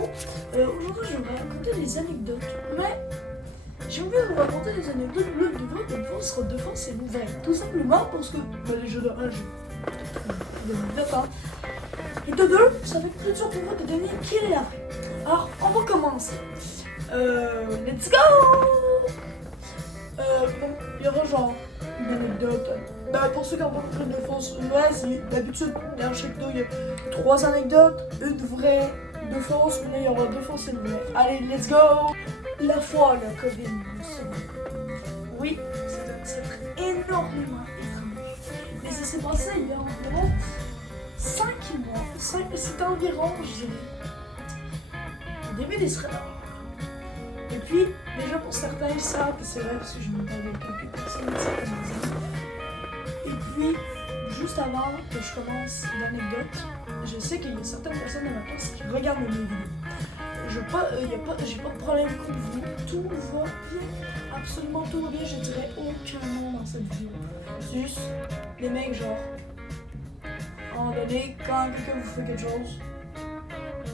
bon, aujourd'hui je vais vous raconter des anecdotes, mais j'ai envie de vous raconter des anecdotes où le devoir de votre défense est mauvais. Tout simplement parce que les jeux de 1, j'ai de hein. Et de 2, ça fait plus dur pour vous de deviner qui est la vraie. Alors, on va commencer. Let's go! Bon, il y aura genre une anecdote. Pour ceux qui ont beaucoup de défense, vas-y, d'habitude, dans chaque dos, il y a 3 anecdotes, une vraie, 2 fausses, mais là, il y aura 2 fausses et une vraie. Allez, let's go! La fois, le Covid, oui, ça fait énormément étrange. Mais ça s'est passé il y a environ 5 mois. C'était environ, je dirais, au début des Israéliens. Et puis, déjà pour certains, ils savent que c'est vrai parce que je me parle avec quelques personnes, et puis, juste avant que je commence l'anecdote, je sais qu'il y a certaines personnes dans ma classe qui regardent mes vidéos. J'ai pas de problème comme vous, tout va bien, absolument tout va bien, je dirais aucun nom dans cette vidéo. Juste, les mecs genre, à un moment donné, quand quelqu'un vous fait quelque chose,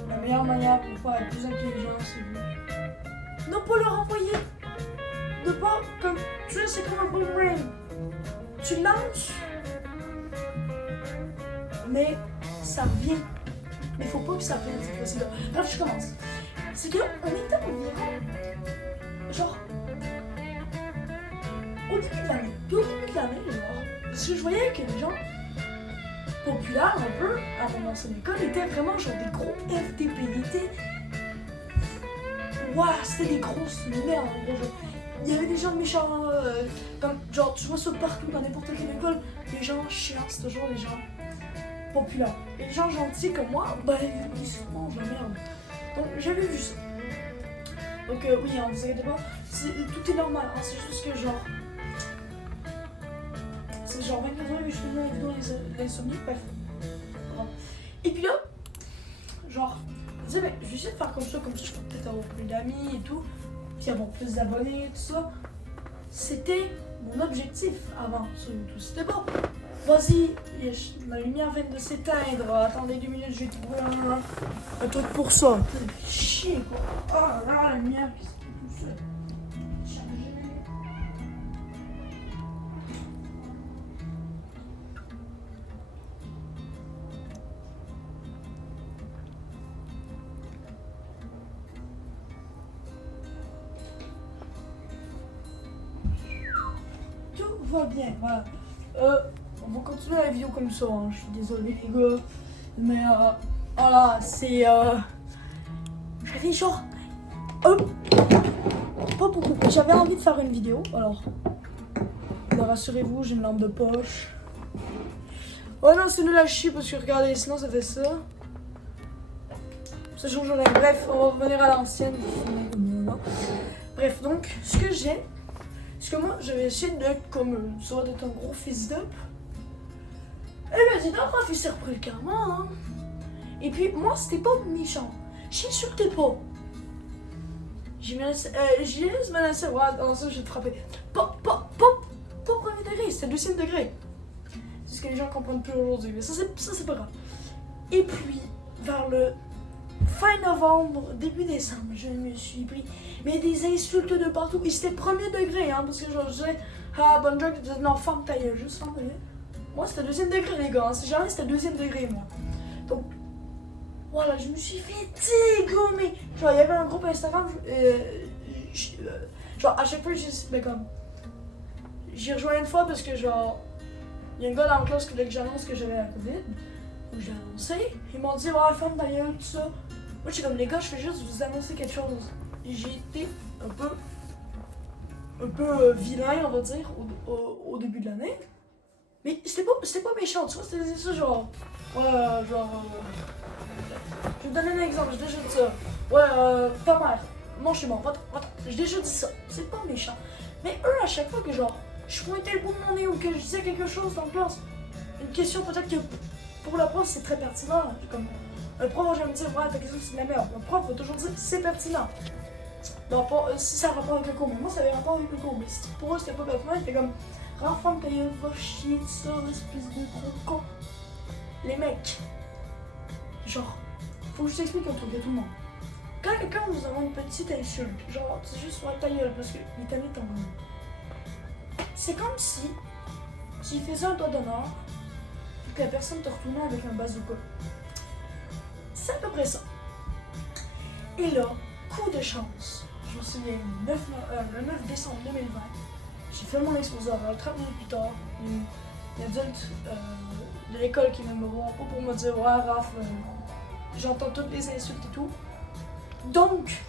la meilleure manière pour pas être plus intelligent, c'est vous. Ne pas leur envoyer, ne pas, comme, tu sais, c'est comme un boomerang. Tu lances, mais ça revient. Mais il faut pas que ça revienne cette fois-ci-là. Bref, je commence. C'est qu'on était environ, genre, au début de l'année. Puis au début de l'année, genre, parce que je voyais que les gens populaires un peu à mon ancienne école étaient vraiment genre des gros FTP. Ils étaient, waouh, c'était des grosses merdes en gros, genre. Il y avait des gens méchants, comme genre tu vois ça partout dans n'importe quelle école, les gens chiants, c'est toujours les gens populaires. Les gens gentils comme moi, ben ils se mangent la merde. Donc j'avais vu ça. Donc oui, hein, vous inquiétez pas, tout est normal, hein, c'est juste que genre, c'est genre 24 heures que je faisais une vidéo d'insomnie, bref. Bon. Et puis là, genre, je disais, ben, je vais essayer de faire comme ça je peux peut-être avoir plus d'amis et tout. Puis avoir plus d'abonnés, tout ça. C'était mon objectif avant sur YouTube. C'était bon. Vas-y, ma lumière vient de s'éteindre. Attendez 2 minutes, je vais trouver un truc pour ça. Chier quoi. Oh là, la lumière qui s'est tout seul. Va bien, voilà. On va continuer la vidéo comme ça, hein. Je suis désolé les gars. Mais voilà, c'est j'avais genre pas beaucoup. J'avais envie de faire une vidéo, alors rassurez-vous, j'ai une lampe de poche. Oh non, c'est nul à chier parce que regardez, sinon ça fait ça. Ça change rien. Bref, on va revenir à l'ancienne. Bref, donc, ce que moi, j'avais essayé d'être comme ça, d'être un gros fils d'up. Et bien, c'était un professeur pris carrément, hein. Et puis, moi, c'était pas méchant. J'insultais pas. J'ai juste menacé, ouais, dans ça, j'ai frappé. Pas premier degré, c'était 2e degré. C'est ce que les gens comprennent plus aujourd'hui, mais ça, c'est pas grave. Et puis, vers le fin novembre, début décembre, je me suis pris des insultes de partout. Et c'était 1er degré, hein, parce que genre, je disais, ah, bonne joke, non, ferme ta gueule, juste ferme ta gueule. Moi, c'était 2e degré, les gars, hein. Si jamais c'était 2e degré, moi. Donc, voilà, je me suis fait dégommer. Genre, il y avait un groupe Instagram, genre, à chaque fois, j'ai rejoint une fois parce que, genre, il y a un gars dans la classe qui voulait que j'annonce que j'avais la COVID. Donc, j'ai annoncé. Ils m'ont dit, ouais, ferme ta gueule, tout ça. Moi, je suis comme, les gars, je fais juste vous annoncer quelque chose. J'ai été un peu vilain, on va dire, au début de l'année. Mais c'était pas méchant, tu vois, c'était ça genre, ouais, genre, je vais te donner un exemple, j'ai déjà dit ça. Ouais, ta mère, mange chez moi, va-t'en, j'ai déjà dit ça, c'est pas méchant. Mais eux, à chaque fois que genre, je pointais le bout de mon nez ou que je disais quelque chose dans la classe, une question peut-être que pour la prof c'est très pertinent, comme un prof va jamais me dire, ouais, ta question c'est de la merde, le prof va toujours dire c'est pertinent. Non, pas, si ça a rapport avec le cours, mais moi ça avait rapport avec le cours, mais si pour eux c'était pas pertinent, il était comme, renfant ta gueule, va chier, tout ça, espèce de gros con. Les mecs, genre, faut que je t'explique un truc à tout le monde. quand quelqu'un vous envoie une petite insulte, genre, c'est juste ouais, ta gueule, parce qu'il t'a mis ton nom. C'est comme si, s'il faisait un doigt d'honneur, et que la personne te retournait avec un bazooka. C'est à peu près ça. Et là, coup de chance, je me souviens, le 9 décembre 2020, j'ai fait mon exposé oral, 30 minutes plus tard, une adulte de l'école qui vient me voir pour me dire « Ouais, Raph, j'entends toutes les insultes et tout. » Donc,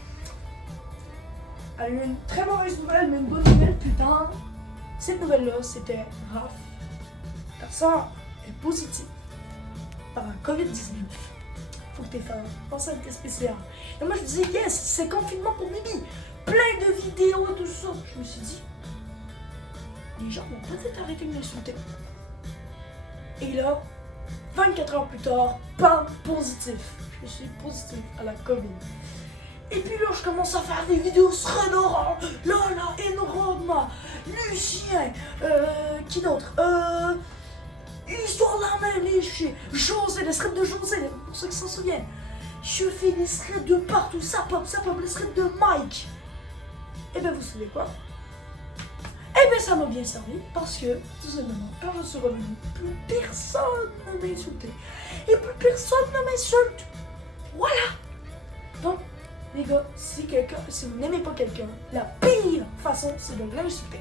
elle a eu une très mauvaise nouvelle, mais une bonne nouvelle plus tard. Cette nouvelle-là, c'était « Raph, ta soeur est positive par un COVID-19. Faut que tu fasses un test PCR. » Et moi, je me disais « Yes, c'est confinement pour Bibi. Plein de vidéos, tout ça. » Je me suis dit « Les gens vont peut-être arrêter de m'insulter. » Et là, 24 heures plus tard, bam, positif. Je suis positif à la COVID. Et puis là, je commence à faire des vidéos sur Laurent, Lola, énorme, Lucien, qui d'autre Histoire de la main léchée, José, le script de José, pour ceux qui s'en souviennent. Je fais des scripts de partout, ça pop, le script de Mike. Et bien, vous savez quoi? Eh bien, ça m'a bien servi parce que, tout simplement, quand je suis revenue, plus personne ne m'a insulté. Et plus personne ne m'insulte. Voilà. Donc, les gars, si vous n'aimez pas quelqu'un, la pire façon, c'est de l'insulter.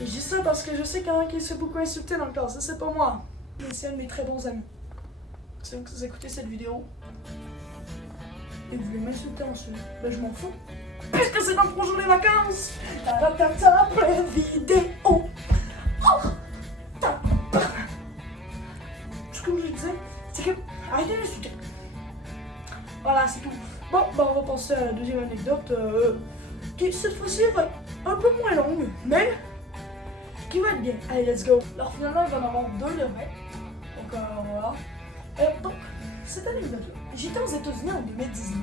Et je dis ça parce que je sais qu'il y en a qui se fait beaucoup insulter dans le classe. Ça, c'est pas moi. Mais c'est un de mes très bons amis. Si vous écoutez cette vidéo et vous voulez m'insulter ensuite, ben je m'en fous. Puisque c'est dans 3 jours les vacances. Ta plein de vidéos. Oh, comme je disais, c'est que arrêtez de suite. Voilà, c'est tout. Bon, ben on va passer à la deuxième anecdote, qui cette fois-ci va être un peu moins longue, mais qui va être bien. Allez, let's go. Alors finalement, il va en avoir 2 de vrai. Donc voilà. Donc, cette anecdote-là, j'étais aux États-Unis en 2019.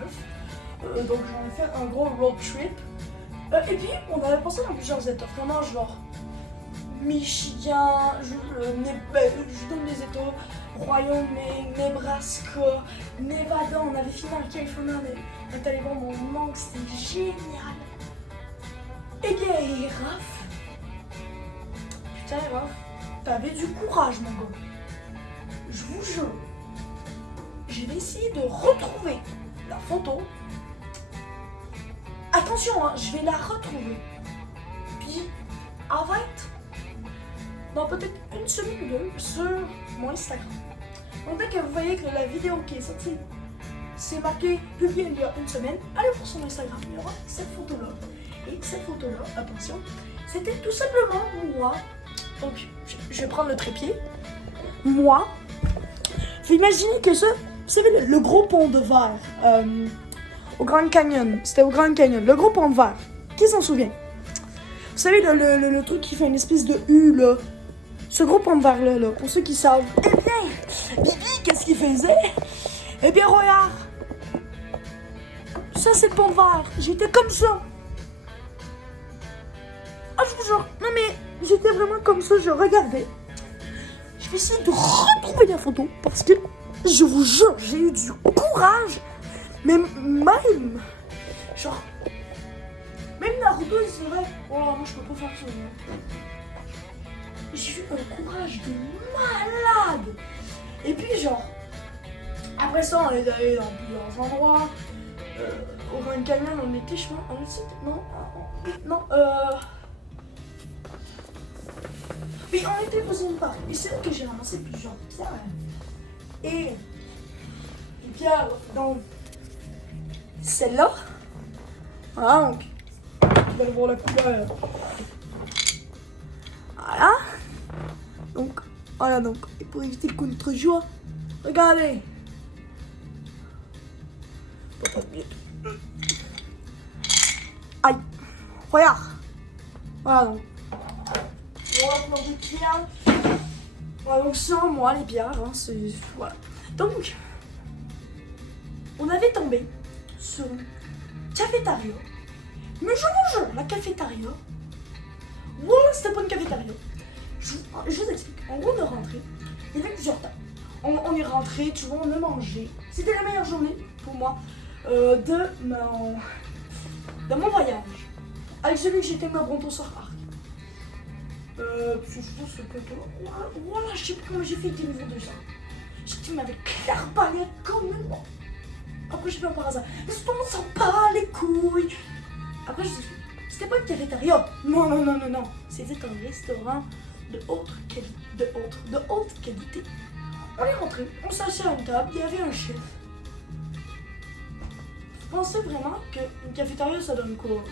Donc j'en ai fait un gros road trip. Et puis, on avait passé dans plusieurs états. Vraiment, genre Michigan, je donne des états, Wyoming, Nebraska, Nevada, on avait fini en Californie, on est allé voir mon oncle, c'était génial. Et bien, Raph, putain Raph, t'avais du courage mon gars. Je vous jure, je vais essayer de retrouver la photo. Attention, hein, je vais la retrouver. Puis, elle va être dans peut-être une semaine ou 2 sur mon Instagram. Donc dès que vous voyez que la vidéo qui est sortie, c'est marqué publié il y a une semaine, allez pour son Instagram, il y aura cette photo-là. Et cette photo-là, attention, c'était tout simplement moi. Donc, je vais prendre le trépied. Moi, vous imaginez que ça, vous savez, le gros pont de verre au Grand Canyon, c'était au Grand Canyon, le gros pont de verre, qui s'en souvient? Vous savez, le truc qui fait une espèce de U, là. Ce gros pont de verre là, pour ceux qui savent. Eh bien, Bibi, qu'est-ce qu'il faisait? Eh bien, regarde. Ça, c'est le pont de verre. J'étais comme ça. Ah, je vous jure. Non, mais j'étais vraiment comme ça. Je regardais. Je vais essayer de retrouver la photo parce que, je vous jure, j'ai eu du courage. Mais même, genre, même Naruto, il se dirait, oh, moi, je peux pas faire ça. J'ai eu un courage de malade. Et puis genre, après ça, on est allé dans plusieurs endroits. Au Grand Canyon, on était puis on était posé une part. Et c'est là que j'ai ramassé plusieurs pierres. Et les pierres, donc, celle-là. Voilà, donc, vous allez voir la couleur. Voilà. Donc, voilà donc, et pour éviter le contre-jour, regardez. Aïe, regarde. Voilà donc. Voilà pour des pierres. Voilà donc sans moi les pierres, hein, c'est... Voilà. Donc, on avait tombé sur une cafétéria. Mais je vous jure, la cafétéria, voilà, c'était pas une cafétéria. Je vous explique. En gros, on est rentré. Il y avait plusieurs tables. On est rentré, tu vois, on a mangé. C'était la meilleure journée pour moi. de mon voyage. Avec celui que j'étais à Bronto-sur Arc. Je pense que voilà, je sais pas comment j'ai fait des niveaux 200. J'étais avec l'arbalète comme une bombe. Après, je fais un par hasard. Mais on s'en bat les couilles. Après, je dis, c'était pas une cafétéria. Non. C'était un restaurant de haute qualité. On est rentré, on s'assied à une table, il y avait un chef. Vous pensez vraiment qu'une cafétéria, ça donne quoi?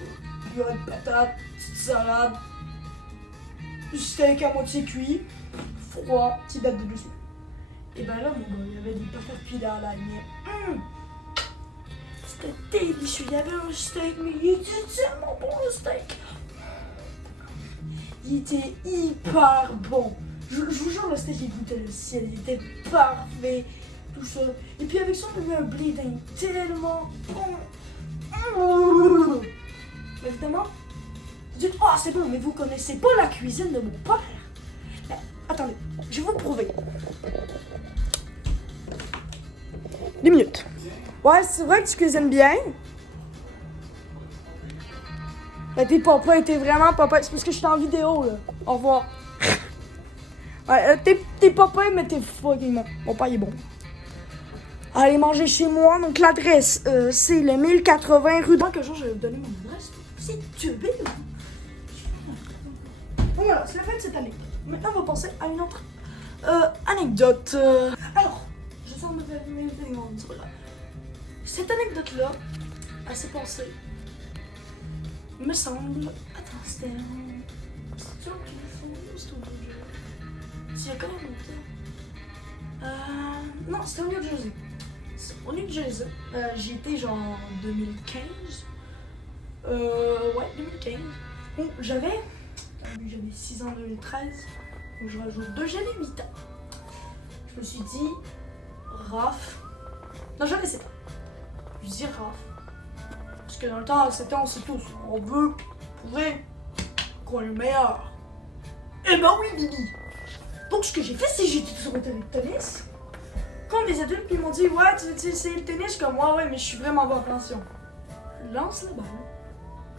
Purée de patates, petite salade, steak à moitié cuit, froid, qui date de 2 semaines. Et ben là, mon gars, il y avait des patates pilées à l'ail. C'était délicieux. Il y avait un steak, mais il était tellement bon le steak. Il était hyper bon. Je vous jure, le steak, il goûtait le ciel. Il était parfait. Tout ça. Et puis avec ça, on a mis un blé d'Inde tellement bon. Évidemment, vous dites, oh, c'est bon, mais vous connaissez pas la cuisine de mon père. Mais, attendez, je vais vous prouver. 2 minutes. Ouais, c'est vrai que tu cuisines bien. Mais tes papas étaient vraiment papas. C'est parce que je suis en vidéo, là. Au revoir. Ouais, tes papas, mais t'es fucking bon. Mon père, il est bon. Allez manger chez moi. Donc, l'adresse, c'est le 1080 rue de... Que jour, je vais vous donner mon adresse. C'est teubé, là. Donc, voilà, c'est la fin de cette année. Maintenant, on va passer à une autre anecdote. Alors, je sors de mes secondes. Voilà. Cette anecdote-là, elle s'est passée. Il me semble. Attends, c'était un. C'était un téléphone ou c'était au New Jersey? Il y a quand même longtemps. Non, c'était au New Jersey. Au New Jersey. J'y étais genre en 2015. Ouais, 2015. Bon, j'avais 6 ans en 2013. Donc je rajoute 2, j'avais 8 ans. Je me suis dit, Raph. Non, j'avais 7 ans. Je dis Raph. Parce que dans le temps, à 7 ans, on sait tous. On veut prouver qu'on est le meilleur. Eh ben oui, Bibi. Donc ce que j'ai fait, c'est que j'étais sur le terrain de tennis. Quand des adultes puis m'ont dit, ouais, tu veux essayer le tennis? Je suis comme, ouais, mais je suis vraiment bon. Attention. Je lance la balle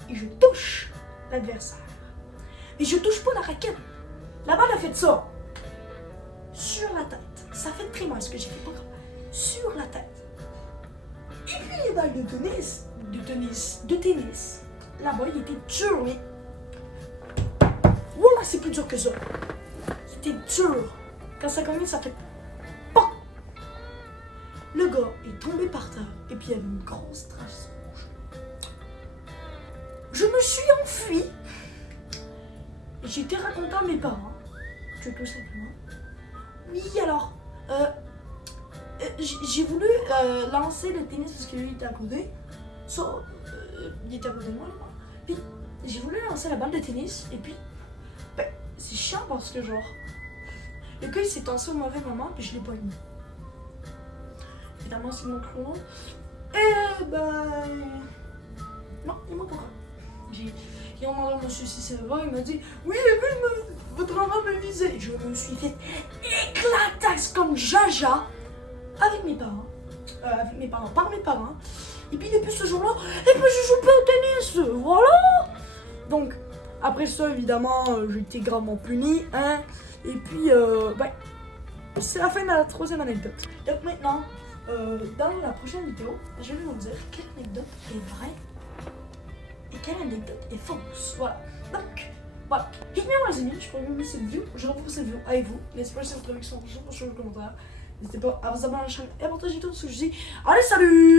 et je touche l'adversaire. Mais je touche pas la raquette. La balle a fait ça. Sur la tête. Ça fait très mal ce que j'ai fait. Pas grave. Sur la tête. Et puis les balles de tennis, là-bas, il était dur, mais... Voilà, c'est plus dur que ça. C'était dur. Quand ça commence, ça fait... POC. Le gars est tombé par terre, et puis il y avait une grosse trace rouge. Je me suis enfui. Et j'ai été raconté à mes parents, que tout simplement. Oui, alors... j'ai voulu lancer le tennis parce que lui il était à côté. Ça, il était à côté de moi là. Puis j'ai voulu lancer la balle de tennis et puis ben, c'est chiant parce que genre le gars il s'est tassé au mauvais moment puis je l'ai pas mis. Évidemment c'est mon chrono. Et ben non, il m'a pas. J'ai demandé à monsieur si c'est vrai, il m'a dit oui, votre maman me visait. Je me suis fait éclataxe comme Jaja. Avec mes parents, par mes parents. Et puis depuis ce jour-là, et puis je joue pas au tennis, voilà. Donc après ça, évidemment, j'ai été gravement puni, hein. Et puis, ben, c'est la fin de la 3e anecdote. Donc maintenant, dans la prochaine vidéo, je vais vous dire quelle anecdote est vraie et quelle anecdote est fausse. Voilà. Donc, voilà. Hit-moi les amis, je peux vous mettre cette vidéo, je revois cette vidéo avec vous. N'hésitez pas à laisser votre réaction sur le commentaire. N'hésitez pas à vous abonner à la chaîne et à partager tout ce que je dis. Allez, salut!